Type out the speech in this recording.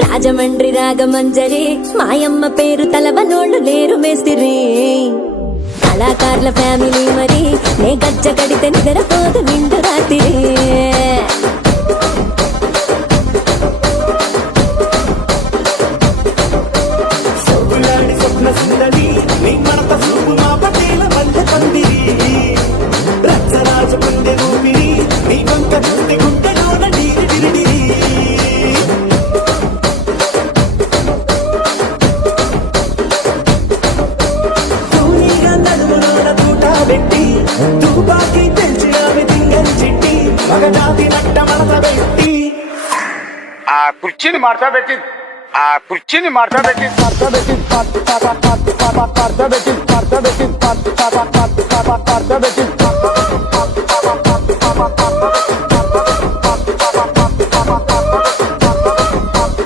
రాజమండ్రి రాగమంజరి మాయమ్మ పేరు తలవనోళ్ళు లేరు మేస్తిరి కళాకారుల ఫ్యామిలీ మరి నే గజ్జ కడితే నిద్రపోదు నిండు రాత్రి కుర్చీని మార్చబెట్టి కుర్చీని మార్చబెట్టి మార్చబెట్టి